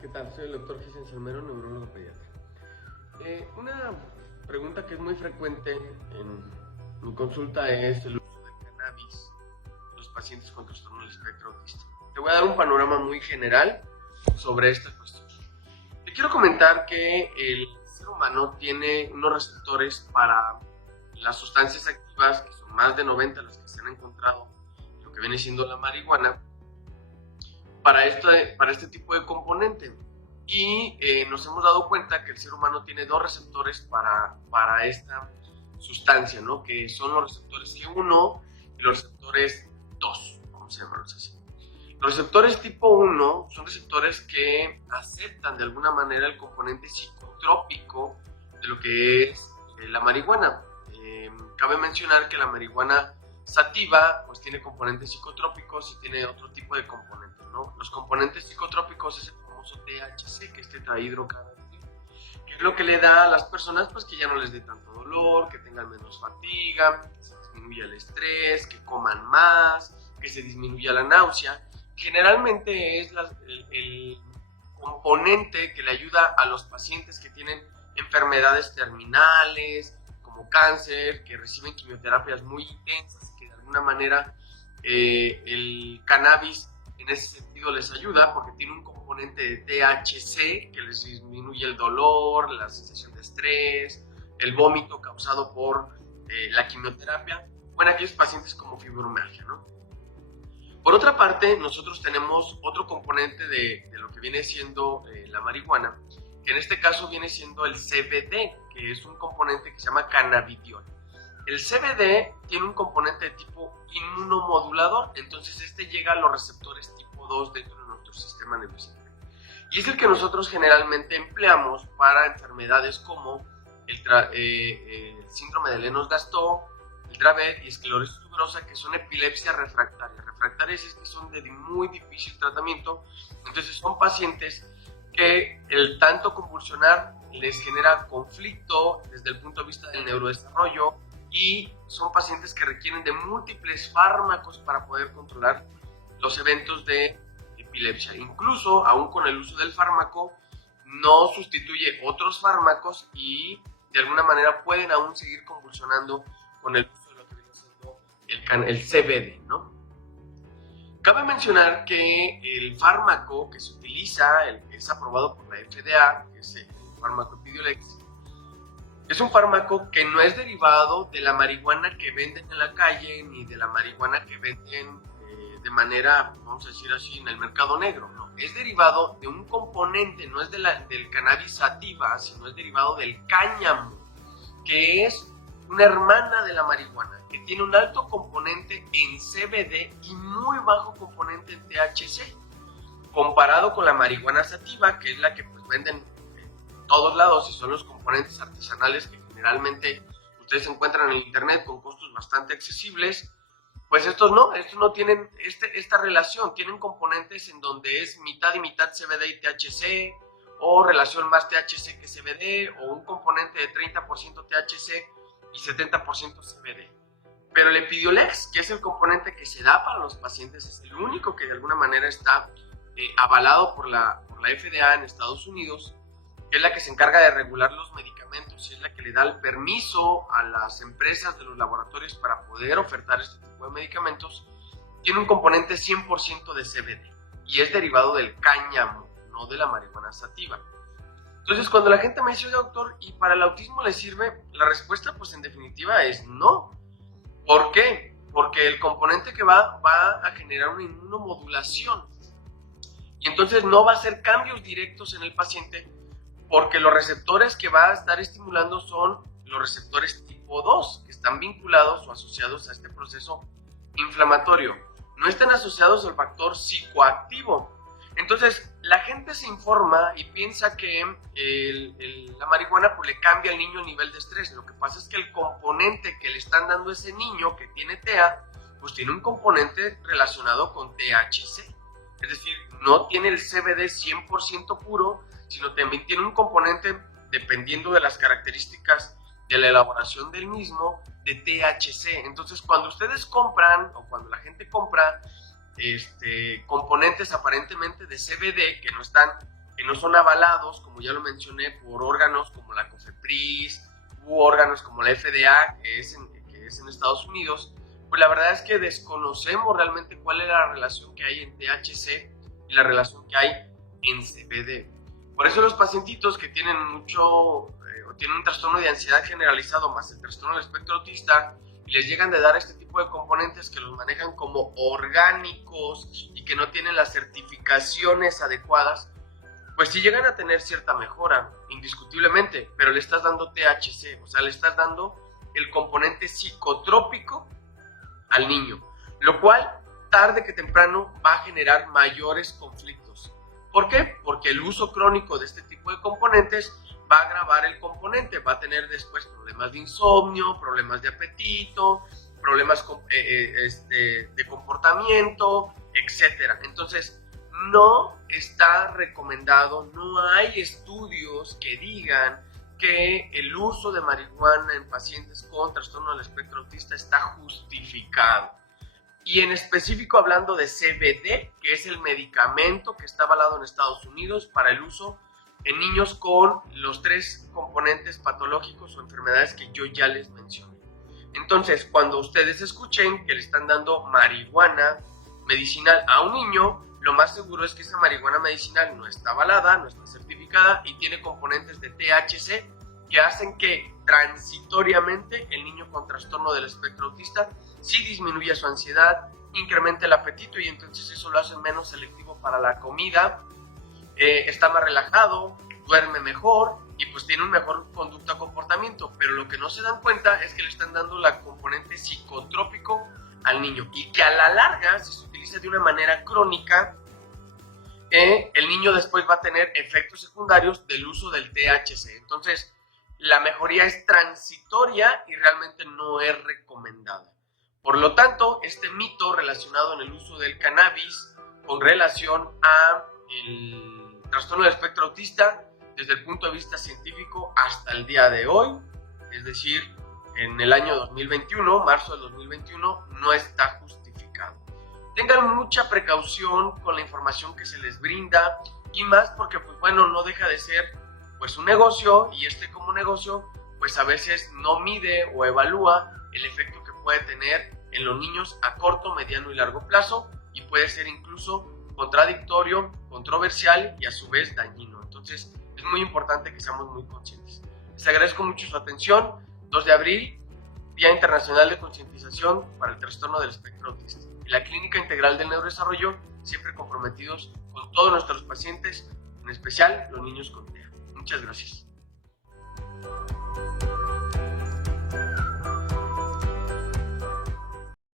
¿Qué tal? Soy el doctor Cristian Salmero, neurólogo pediatra. Una pregunta que es muy frecuente en mi consulta es el uso del cannabis en los pacientes con trastorno del espectro autista. Te voy a dar un panorama muy general sobre esta cuestión. Te quiero comentar que el ser humano tiene unos receptores para las sustancias activas, que son más de 90 las que se han encontrado, lo que viene siendo la marihuana, para este tipo de componente. Y nos hemos dado cuenta que el ser humano tiene dos receptores para esta sustancia, ¿no? Que son los receptores G1 y los receptores 2, vamos a llamarlos así. Los receptores tipo 1 son receptores que aceptan de alguna manera el componente psicotrópico de lo que es la marihuana. Cabe mencionar que la marihuana sativa pues tiene componentes psicotrópicos y tiene otro tipo de componentes, ¿no? Los componentes psicotrópicos es el famoso THC, que es tetrahidrocannabinol, que es lo que le da a las personas pues que ya no les dé tanto dolor, que tengan menos fatiga, que se disminuya el estrés, que coman más, que se disminuya la náusea. Generalmente es el componente que le ayuda a los pacientes que tienen enfermedades terminales, como cáncer, que reciben quimioterapias muy intensas, que de alguna manera el cannabis en ese sentido les ayuda porque tiene un componente de THC que les disminuye el dolor, la sensación de estrés, el vómito causado por la quimioterapia, o en aquellos pacientes como fibromialgia, ¿no? Por otra parte, nosotros tenemos otro componente de lo que viene siendo la marihuana, que en este caso viene siendo el CBD, que es un componente que se llama cannabidiol. El CBD tiene un componente de tipo inmunomodulador, entonces este llega a los receptores tipo 2 dentro de nuestro sistema nervioso. Y es el que nosotros generalmente empleamos para enfermedades como el síndrome de Lennox-Gastaut, el Dravet y esclerosis tuberosa, que son epilepsias refractarias. Refractarias es que son de muy difícil tratamiento, entonces son pacientes que el tanto convulsionar les genera conflicto desde el punto de vista del neurodesarrollo y son pacientes que requieren de múltiples fármacos para poder controlar los eventos de epilepsia. Incluso, aún con el uso del fármaco, no sustituye otros fármacos y de alguna manera pueden aún seguir convulsionando con el uso de lo que viene siendo el CBD, ¿no? Cabe mencionar que el fármaco que se utiliza, es aprobado por la FDA, que es el fármaco Epidiolex, es un fármaco que no es derivado de la marihuana que venden en la calle, ni de la marihuana que venden de manera, vamos a decir así, en el mercado negro, ¿no? Es derivado de un componente, no es del cannabis sativa, sino es derivado del cáñamo, que es una hermana de la marihuana, que tiene un alto componente en CBD y muy bajo componente en THC, comparado con la marihuana sativa, que es la que pues venden en todos lados y son los componentes artesanales que generalmente ustedes encuentran en el internet con costos bastante accesibles. Pues estos no tienen esta relación, tienen componentes en donde es mitad y mitad CBD y THC, o relación más THC que CBD, o un componente de 30% THC y 70% CBD. Pero el Epidiolex, que es el componente que se da para los pacientes, es el único que de alguna manera está avalado por la FDA en Estados Unidos, que es la que se encarga de regular los medicamentos y es la que le da el permiso a las empresas de los laboratorios para poder ofertar este tipo de medicamentos. Tiene un componente 100% de CBD y es derivado del cáñamo, no de la marihuana sativa. Entonces, cuando la gente me dice, doctor, ¿y para el autismo le sirve? La respuesta, pues en definitiva, es no. ¿Por qué? Porque el componente que va a generar una inmunomodulación. Y entonces no va a hacer cambios directos en el paciente, porque los receptores que va a estar estimulando son los receptores tipo 2, que están vinculados o asociados a este proceso inflamatorio. No están asociados al factor psicoactivo. Entonces, la gente se informa y piensa que la marihuana pues, le cambia al niño el nivel de estrés. Lo que pasa es que el componente que le están dando a ese niño que tiene TEA, pues tiene un componente relacionado con THC. Es decir, no tiene el CBD 100% puro, sino también tiene un componente, dependiendo de las características de la elaboración del mismo, de THC. Entonces, cuando ustedes compran, o cuando la gente compra componentes aparentemente de CBD que no están que no son avalados, como ya lo mencioné, por órganos como la COFEPRIS u órganos como la FDA, que es en Estados Unidos, pues la verdad es que desconocemos realmente cuál es la relación que hay en THC y la relación que hay en CBD. Por eso los pacientitos que tienen o tienen un trastorno de ansiedad generalizado más el trastorno del espectro autista y les llegan de dar este tipo de componentes que los manejan como orgánicos y que no tienen las certificaciones adecuadas, pues sí llegan a tener cierta mejora, indiscutiblemente, pero le estás dando THC, o sea, le estás dando el componente psicotrópico al niño, lo cual tarde que temprano va a generar mayores conflictos. ¿Por qué? Porque el uso crónico de este tipo de componentes va a agravar el componente, va a tener después problemas de insomnio, problemas de apetito, problemas de comportamiento, etc. Entonces, no está recomendado, no hay estudios que digan que el uso de marihuana en pacientes con trastorno del espectro autista está justificado. Y en específico hablando de CBD, que es el medicamento que está avalado en Estados Unidos para el uso en niños con los 3 componentes patológicos o enfermedades que yo ya les mencioné. Entonces, cuando ustedes escuchen que le están dando marihuana medicinal a un niño, lo más seguro es que esa marihuana medicinal no está avalada, no está certificada y tiene componentes de THC que hacen que transitoriamente el niño con trastorno del espectro autista sí disminuya su ansiedad, incrementa el apetito y entonces eso lo hace menos selectivo para la comida, está más relajado, duerme mejor y pues tiene un mejor conducta comportamiento, pero lo que no se dan cuenta es que le están dando la componente psicotrópico al niño y que a la larga, si se utiliza de una manera crónica, el niño después va a tener efectos secundarios del uso del THC. Entonces, la mejoría es transitoria y realmente no es recomendada. Por lo tanto, este mito relacionado en el uso del cannabis con relación a el trastorno del espectro autista, desde el punto de vista científico hasta el día de hoy, es decir, en el año 2021, marzo del 2021, no está justificado. Tengan mucha precaución con la información que se les brinda y más porque, pues bueno, no deja de ser pues un negocio y como negocio, pues a veces no mide o evalúa el efecto que puede tener en los niños a corto, mediano y largo plazo y puede ser incluso contradictorio, controversial y a su vez dañino. Entonces, es muy importante que seamos muy conscientes. Les agradezco mucho su atención. 2 de abril, Día Internacional de Concientización para el Trastorno del Espectro Autista. Y la Clínica Integral del Neurodesarrollo, siempre comprometidos con todos nuestros pacientes, en especial los niños con TEA. Muchas gracias.